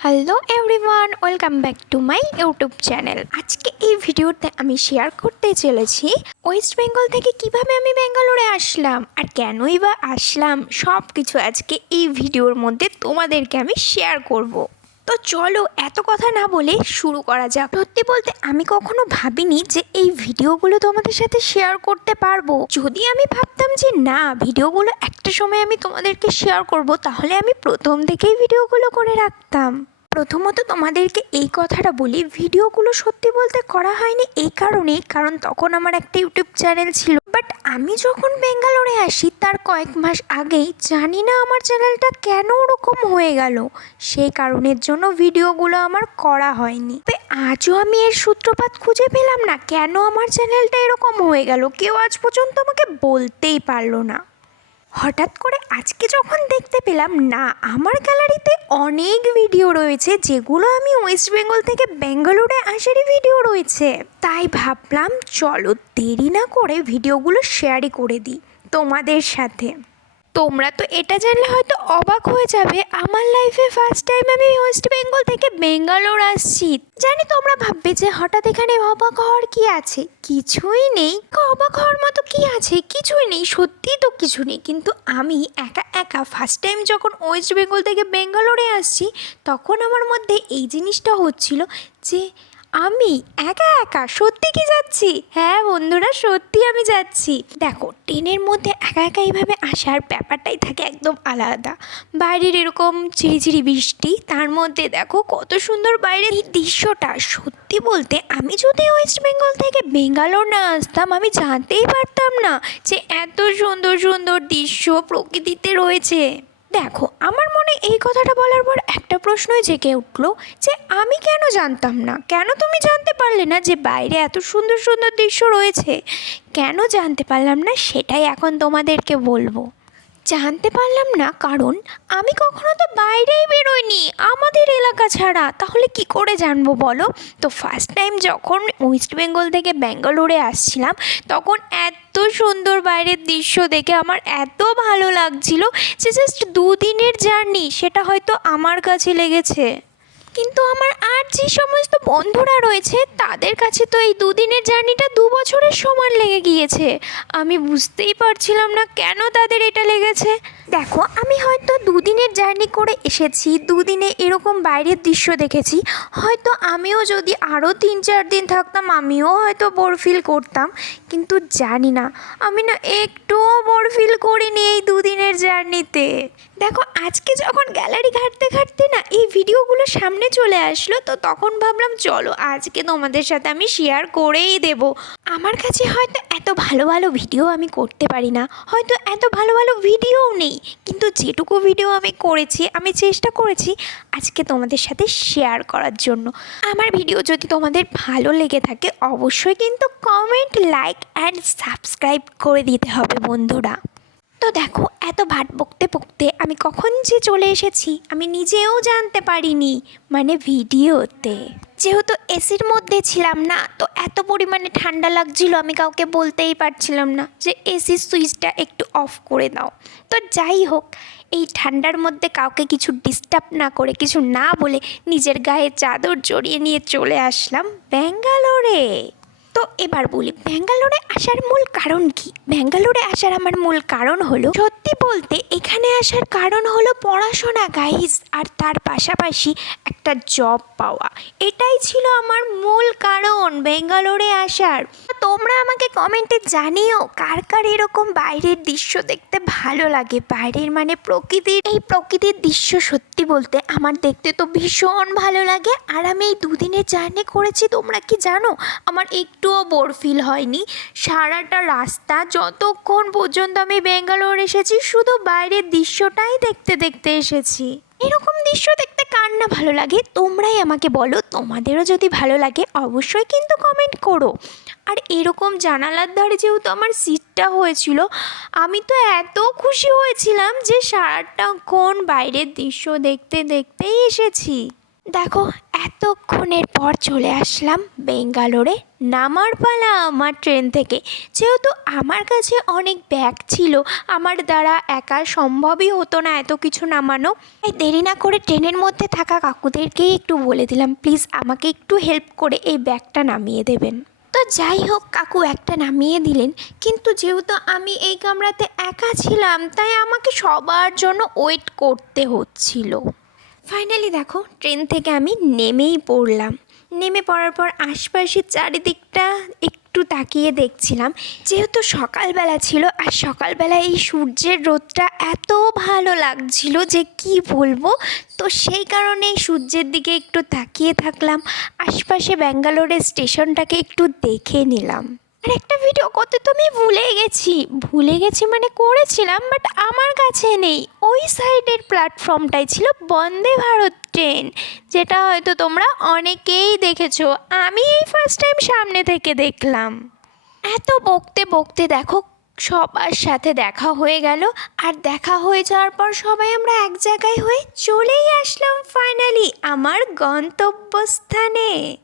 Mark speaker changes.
Speaker 1: Hello everyone welcome back to my YouTube channel আজকে এই ভিডিওতে আমি শেয়ার করতে চলেছি ওয়েস্ট বেঙ্গল থেকে কীভাবে আমি ব্যাঙ্গালোরে আসলাম আর কেনই বা আসলাম সব কিছু আজকে এই ভিডিওর মধ্যে তোমাদেরকে আমি শেয়ার করব। তো চলো এত কথা না বলে শুরু করা যাক। সত্যি বলতে আমি কখনো ভাবিনি যে এই ভিডিওগুলো তোমাদের সাথে শেয়ার করতে পারব। যদি আমি ভাবতাম যে না, ভিডিওগুলো একটা সময় আমি তোমাদেরকে শেয়ার করব, তাহলে আমি প্রথম থেকেই ভিডিওগুলো করে রাখতাম। প্রথমত তোমাদেরকে এই কথাটা বলি, ভিডিওগুলো সত্যি বলতে করা হয়নি এই কারণেই, কারণ তখন আমার একটা ইউটিউব চ্যানেল ছিল। বাট আমি যখন বেঙ্গালোরে আসি, তার কয়েক মাস আগেই, জানি না আমার চ্যানেলটা কেন ওরকম হয়ে গেল। সেই কারণের জন্য ভিডিওগুলো আমার করা হয়নি। তবে আজও আমি এর সূত্রপাত খুঁজে পেলাম না, কেন আমার চ্যানেলটা এরকম হয়ে গেল, কেউ আজ পর্যন্ত আমাকে বলতেই পারল না। হঠাৎ করে আজকে যখন দেখতে পেলাম, না, আমার গ্যালারিতে অনেক ভিডিও রয়েছে, যেগুলো আমি ওয়েস্ট বেঙ্গল থেকে ব্যাঙ্গালোরে আসারই ভিডিও রয়েছে। তাই ভাবলাম, চলো দেরি না করে ভিডিওগুলো শেয়ারই করে দিই তোমাদের সাথে। তোমরা তো এটা জানলে হয়তো অবাক হয়ে যাবে, আমার লাইফে ফার্স্ট টাইম আমি ওয়েস্ট বেঙ্গল থেকে বেঙ্গালোর আসছি। জানি তোমরা ভাববে যে হঠাৎ এখানে অবাক হওয়ার কি আছে? কিছুই নেই, অবাক হওয়ার মতো কি আছে? কিছুই নেই সত্যিই তো কিছু নেই। কিন্তু আমি একা একা ফার্স্ট টাইম যখন ওয়েস্ট বেঙ্গল থেকে বেঙ্গালোরে আসছি, তখন আমার মধ্যে এই জিনিসটা হচ্ছিল যে আমি একা একা সত্যি কি যাচ্ছি? হ্যাঁ বন্ধুরা, সত্যি আমি যাচ্ছি। দেখো, ট্রেনের মধ্যে একা একা এইভাবে আসার ব্যাপারটাই থাকে একদম আলাদা। বাইরের এরকম ঝিরিঝিরি বৃষ্টি, তার মধ্যে দেখো কত সুন্দর বাইরের দৃশ্যটা। সত্যি বলতে, আমি যদি ওয়েস্ট বেঙ্গল থেকে বেঙ্গালোর না আসতাম, আমি জানতেই পারতাম না যে এত সুন্দর সুন্দর দৃশ্য প্রকৃতিতে রয়েছে। দেখো, আমার মনে এই কথাটা বলার পর একটা প্রশ্নই জেগে উঠল যে আমি কেন জানতাম না? কেন তুমি জানতে পারলে না যে বাইরে এত সুন্দর সুন্দর দৃশ্য রয়েছে? কেন জানতে পারলাম না সেটাই এখন তোমাদেরকে বলব। জানতে পারলাম না, কারণ আমি কখনো তো বাইরেই বেরোইনি, আমাদের এলাকা ছাড়া। তাহলে কি করে জানব বলো? তো ফার্স্ট টাইম যখন ওয়েস্ট বেঙ্গল থেকে ব্যাঙ্গালোরে আসছিলাম, তখন এত সুন্দর বাইরের দৃশ্য দেখে আমার এত ভালো লাগছিল যে জাস্ট দুদিনের জার্নি সেটা হয়তো আমার কাছে লেগেছে। কিন্তু আমার আর যে সমস্ত বন্ধুরা রয়েছে, তাদের কাছে তো এই দুদিনের জার্নিটা দু বছরের সমান লেগে গিয়েছে। আমি বুঝতেই পারছিলাম না কেন তাদের এটা লেগেছে। দেখো, আমি হয়তো দুদিনের জার্নি করে এসেছি, দুদিনে এরকম বাইরের দৃশ্য দেখেছি। হয়তো আমিও যদি আরও তিন চার দিন থাকতাম, আমিও হয়তো বোর ফিল করতাম, কিন্তু জানি না। আমি না একটুও বোর ফিল করিনি এই দুদিনের জার্নিতে। দেখো, আজকে যখন গ্যালারি ঘাটতে ঘাটতে না এই ভিডিওগুলো সামনে চলে আসলো, তো তখন ভাবলাম, চলো আজকে তোমাদের সাথে আমি শেয়ার করেই দেব। আমার কাছে হয়তো এত ভালো ভালো ভিডিও আমি করতে পারি না, হয়তো এত ভালো ভালো ভিডিওও নেই, কিন্তু যেটুকু ভিডিও আমি করেছি, আমি চেষ্টা করেছি আজকে তোমাদের সাথে শেয়ার করার জন্য। আমার ভিডিও যদি তোমাদের ভালো লেগে থাকে, অবশ্যই কিন্তু কমেন্ট লাইক অ্যান্ড সাবস্ক্রাইব করে দিতে হবে বন্ধুরা। তো দেখো, এত ভাট বকতে বকতে আমি কখন যে চলে এসেছি আমি নিজেও জানতে পারিনি মানে ভিডিওতে। যেহেতু এসির মধ্যে ছিলাম না, তো এত পরিমাণে ঠান্ডা লাগছিল আমি কাউকে বলতেই পারছিলাম না যে এসির সুইচটা একটু অফ করে দাও। তো যাই হোক, এই ঠান্ডার মধ্যে কাউকে কিছু ডিস্টার্ব না করে, কিছু না বলে নিজের গায়ে চাদর জড়িয়ে নিয়ে চলে আসলাম ব্যাঙ্গালোরে। তো এবার বলি, ব্যাঙ্গালোরে আসার মূল কারণ কি? ব্যাঙ্গালোরে আসার আমার মূল কারণ হলো, সত্যি বলতে এখানে আসার কারণ হলো পড়াশোনা গাইজ আর তার পাশাপাশি একটা জব পাওয়া। এটাই ছিল আমার মূল কারণ ব্যাঙ্গালোরে আসার। তোমরা আমাকে কমেন্টে জানিও, কার কার এরকম বাইরের দৃশ্য দেখতে ভালো লাগে। বাইরের মানে প্রকৃতির, এই প্রকৃতির দৃশ্য সত্যি বলতে আমার দেখতে তো ভীষণ ভালো লাগে। আর আমি এই দুদিনের জার্নি করেছি, তোমরা কি জানো? আমার একটুও বোর ফিল হয়নি। সারাটা রাস্তা যতক্ষণ পর্যন্ত আমি ব্যাঙ্গালোর এসেছি, শুধু বাইরের দৃশ্যটাই দেখতে দেখতে এসেছি। এরকম দৃশ্য দেখতে কার না ভালো লাগে? তোমরাই আমাকে বলো, তোমাদেরও যদি ভালো লাগে, অবশ্যই কিন্তু কমেন্ট করো। আর এরকম জানালার ধারে যেহেতু আমার সিটটা হয়েছিল, আমি তো এত খুশি হয়েছিলাম যে সারাটাক্ষণ বাইরের দৃশ্য দেখতে দেখতেই এসেছি। দেখো, এতক্ষণের পর চলে আসলাম বেঙ্গালোরে নামার পালা আমার ট্রেন থেকে। যেহেতু আমার কাছে অনেক ব্যাগ ছিল, আমার দ্বারা একা সম্ভবই হতো না এত কিছু নামানো। এই দেরি না করে ট্রেনের মধ্যে থাকা কাকুদেরকেই একটু বলে দিলাম, প্লিজ আমাকে একটু হেল্প করে এই ব্যাগটা নামিয়ে দেবেন। তো যাই হোক, কাকু একটা নামিয়ে দিলেন। কিন্তু যেহেতু আমি এই কামরাতে একা ছিলাম, তাই আমাকে সবার জন্য ওয়েট করতে হচ্ছিল। ফাইনালি দেখো ট্রেন থেকে আমি নেমেই পড়লাম। নেমে পড়ার পর আশপাশের চারিদিকটা একটু তাকিয়ে দেখছিলাম, যেহেতু সকালবেলা ছিল আর সকালবেলা এই সূর্যের রোদটা এত ভালো লাগছিল যে কি বলব? তো সেই কারণে এই সূর্যের দিকে একটু তাকিয়ে থাকলাম, আশপাশে ব্যাঙ্গালোরের স্টেশনটাকে একটু দেখে নিলাম। আর একটা ভিডিও করতে তো আমি ভুলে গেছি। ভুলে গেছি মানে করেছিলাম বাট আমার কাছে নেই। ওই সাইডের প্ল্যাটফর্মটাই ছিল বন্দে ভারত ট্রেন যেটা হয়তো তোমরা অনেকেই দেখেছ। আমি এই ফার্স্ট টাইম সামনে থেকে দেখলাম। এত বকতে বকতে দেখো, সবার সাথে দেখা হয়ে গেল। আর দেখা হয়ে যাওয়ার পর সবাই আমরা এক জায়গায় হয়ে চলেই আসলাম ফাইনালি আমার গন্তব্যস্থানে।